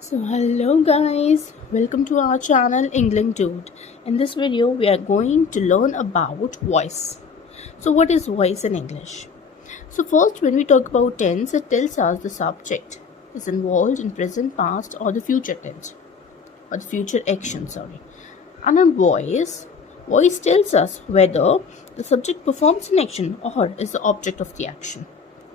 So hello guys, welcome to our channel England Dude. In this video we are going to learn about voice. So what is voice in English? So first when we talk about tense, it tells us the subject is involved in present, past or the future tense or the future action, sorry. And in voice tells us whether the subject performs an action or is the object of the action.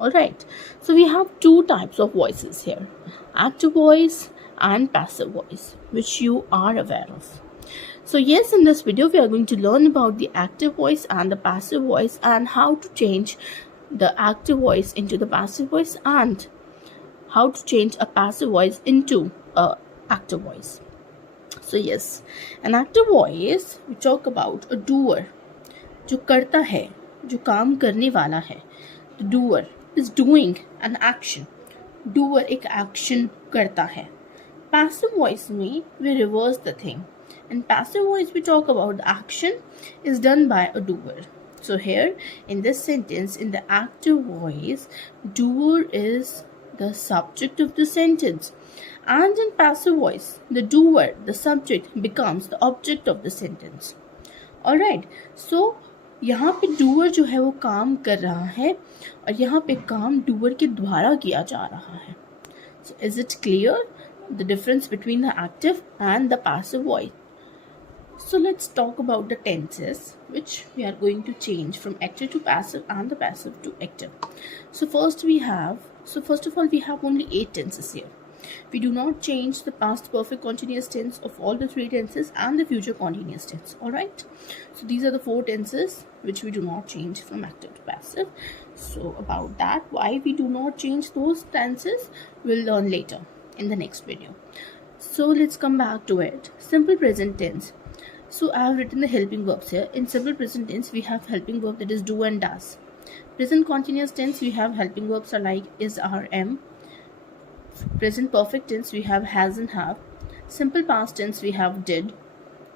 Alright, so we have two types of voices here, active voice and passive voice, which you are aware of. So yes, in this video we are going to learn about the active voice and the passive voice and how to change the active voice into the passive voice and how to change a passive voice into a active voice. So yes, an active voice we talk about a doer, जो करता है, जो काम करने वाला है. The doer is doing an action. Doer एक action करता है. Passive voice में we reverse the thing. In passive voice we talk about the action is done by a doer. So here in this sentence, in the active voice, doer is the subject of the sentence. And in passive voice, the doer, the subject, becomes the object of the sentence. Alright, so यहाँ पे doer जो है वो काम कर रहा है और यहाँ पे काम डूअर के द्वारा किया जा रहा है. So is it clear the difference between the active and the passive voice? So let's talk about the tenses which we are going to change from active to passive and the passive to active. So first of all we have only 8 tenses here. We do not change the past perfect continuous tense of all the 3 tenses and the future continuous tense. Alright, so these are the 4 tenses which we do not change from active to passive. So about that, why we do not change those tenses, we'll learn later in the next video. So let's come back to it. Simple present tense. So I have written the helping verbs here. In simple present tense we have helping verb that is do and does. Present continuous tense we have helping verbs are like is, are, am. Present perfect tense we have has and have. Simple past tense we have did.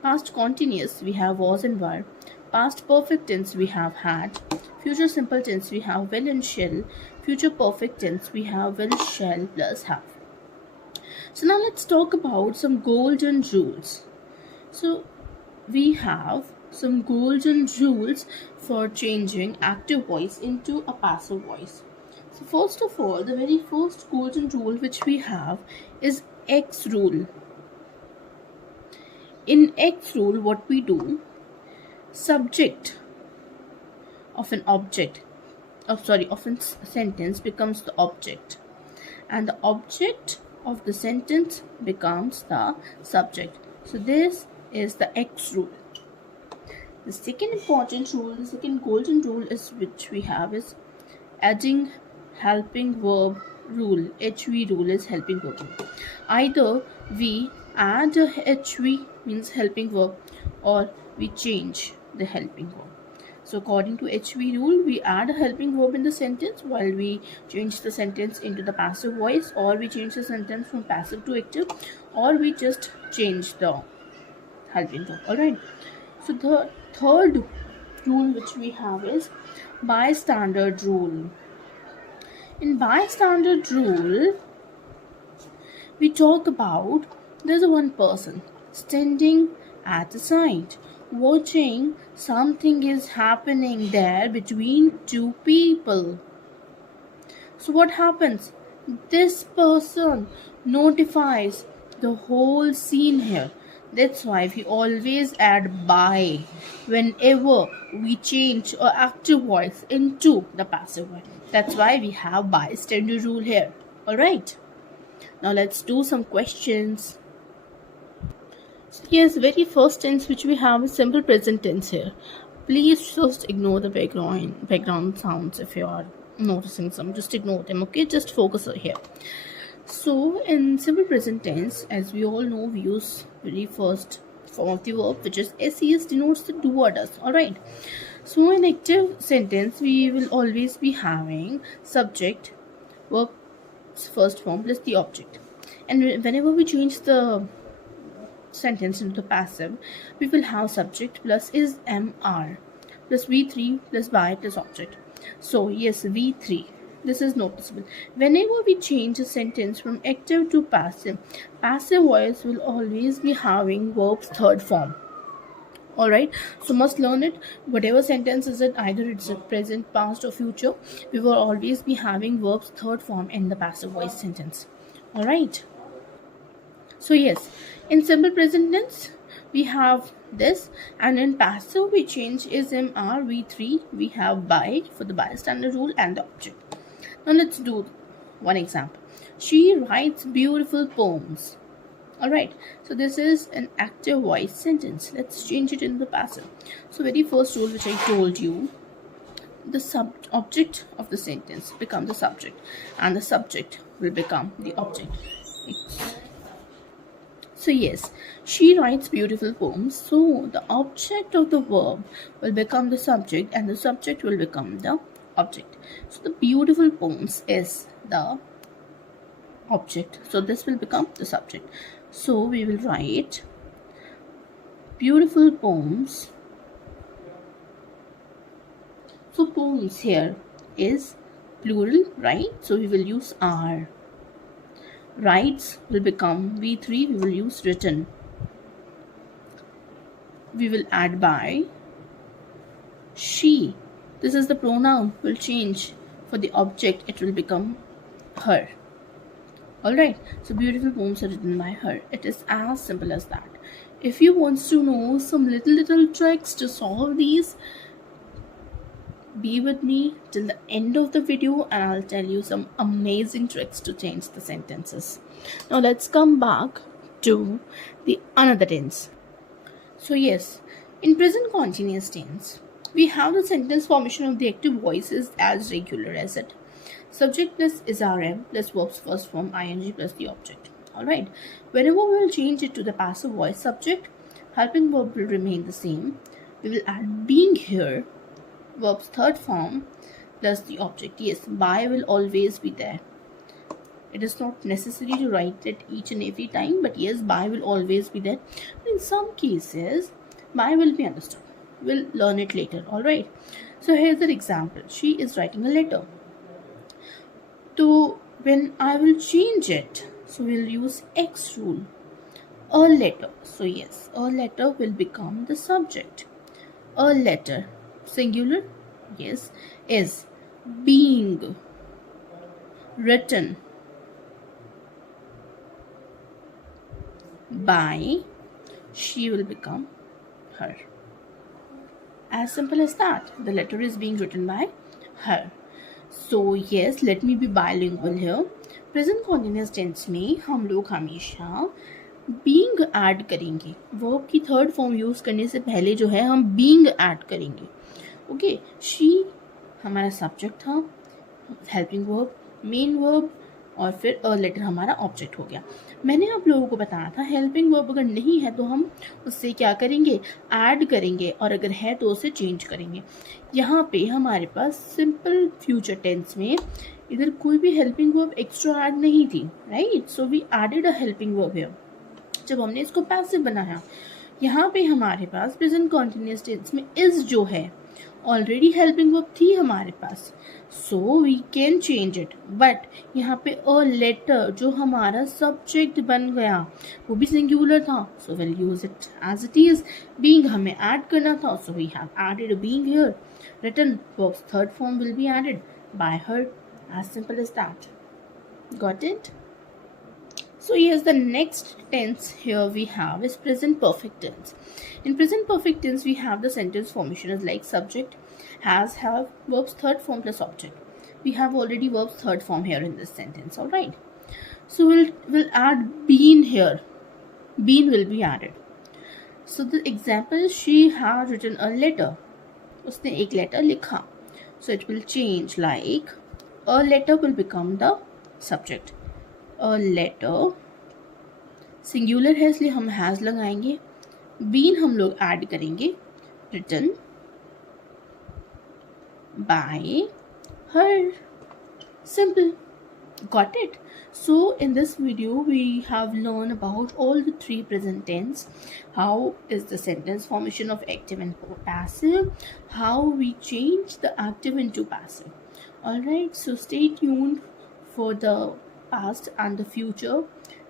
Past continuous we have was and were. Past perfect tense we have had. Future simple tense we have will and shall. Future perfect tense we have will, shall plus have. So now let's talk about some golden rules. So we have some golden rules for changing active voice into a passive voice. So first of all, the very first golden rule which we have is X rule. In X rule, what we do, subject of an object, of a sentence becomes the object, and the object of the sentence becomes the subject. So this is the X rule. The second important rule, the second golden rule is which we have is adding helping verb rule. HV rule is helping verb rule. Either we add a HV means helping verb or we change the helping verb. So according to HV rule, we add a helping verb in the sentence while we change the sentence into the passive voice, or we change the sentence from passive to active, or we just change the helping verb. Alright. So the third rule which we have is bystander rule. In bystander rule, we talk about there's one person standing at the side, watching something is happening there between 2 people. So what happens? This person notifies the whole scene here. That's why we always add by whenever we change our active voice into the passive voice. That's why we have bystander rule here. Alright. Now let's do some questions. So yes, very first tense which we have is simple present tense here. Please just ignore the background sounds if you are noticing some. Just ignore them, okay? Just focus here. So in simple present tense, as we all know, we use very first form of the verb which is SES denotes the do or does. Alright. So in active sentence, we will always be having subject, verb's first form plus the object. And whenever we change the sentence into the passive, we will have subject plus is, am, are plus V3 plus by plus object. So yes, V3. This is noticeable. Whenever we change a sentence from active to passive, passive voice will always be having verb's third form. Alright, so must learn it. Whatever sentence is it, either it's a present, past, or future, we will always be having verb's third form in the passive voice sentence. Alright. So yes, in simple present tense we have this, and in passive we change is MR V3. We have by for the bystander rule and the object. Now let's do one example. She writes beautiful poems. Alright, so this is an active voice sentence. Let's change it in the passive. So very first rule which I told you, the object of the sentence become the subject, and the subject will become the object. So yes, she writes beautiful poems. So the object of the verb will become the subject, and the subject will become the object. So the beautiful poems is the object. So this will become the subject. So we will write beautiful poems. So poems here is plural, right? So we will use R. Writes will become V3, we will use written. We will add by. She, this is the pronoun, will change for the object, it will become her. Alright, so beautiful poems are written by her. It is as simple as that. If you want to know some little tricks to solve these, be with me till the end of the video and I'll tell you some amazing tricks to change the sentences. Now let's come back to the another tense. So yes, in present continuous tense, we have the sentence formation of the active voices as regular as it. Subject plus SRM plus verb's first form ing plus the object. Alright, whenever we will change it to the passive voice subject, helping verb will remain the same. We will add being here, verb's third form plus the object. Yes, by will always be there. It is not necessary to write it each and every time, but yes, by will always be there. In some cases, by will be understood. We'll learn it later. Alright, so here's an example. She is writing a letter. So when I will change it, so we'll use X rule. A letter. So yes, a letter will become the subject. A letter, singular, yes, is being written by. She will become her. As simple as that. The letter is being written by her. So yes, let me be bilingual here. Present continuous tense में हम लोग हमेशा being add करेंगे. Verb की third form use करने से पहले जो है हम बीइंग ऐड करेंगे. ओके, शी हमारा सब्जेक्ट था, हेल्पिंग वर्ब, मेन वर्ब, और फिर अ लेटर हमारा ऑब्जेक्ट हो गया. मैंने आप लोगों को बताया था हेल्पिंग वर्ब अगर नहीं है तो हम उससे क्या करेंगे, ऐड करेंगे, और अगर है तो उसे चेंज करेंगे. यहाँ पे हमारे पास सिंपल फ्यूचर टेंस में इधर कोई भी हेल्पिंग वर्ब एक्स्ट्रा ऐड नहीं थी, right. So we added a helping verb here जब हमने इसको पैसिव बनाया. यहाँ पे हमारे पास प्रेजेंट कॉन्टिन्यूअस टेंस में इज जो है ऑलरेडी हेल्पिंग वर्ब थी हमारे पास, so we can change it. But यहाँ पे अ लेटर जो हमारा सब्जेक्ट बन गया वो भी सिंगुलर था, so will use it as it is. Being हमें ऐड करना था, so we have added being here. Written verbs third form will be added by her. As simple as that. Got it? So yes, the next tense here we have is present perfect tense. In present perfect tense, we have the sentence formation is like subject, has, have, verbs third form plus object. We have already verbs third form here in this sentence. All right. So we'll add been here. Been will be added. So the example, she has written a letter. उसने एक letter लिखा. So it will change like a letter will become the subject. A letter singular है इसलिए हम has लगाएंगे. been हम लोग add करेंगे. written by her. Simple. Got it? So in this video we have learned about all the three present tense. How is the sentence formation of active and passive? How we change the active into passive. Alright, so stay tuned for the past and the future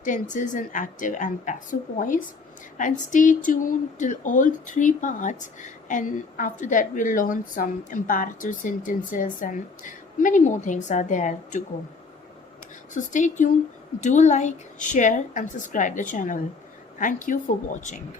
tenses in active and passive voice, and stay tuned till all the three parts. And after that, we'll learn some imperative sentences and many more things are there to go. So stay tuned, do like, share, and subscribe the channel. Thank you for watching.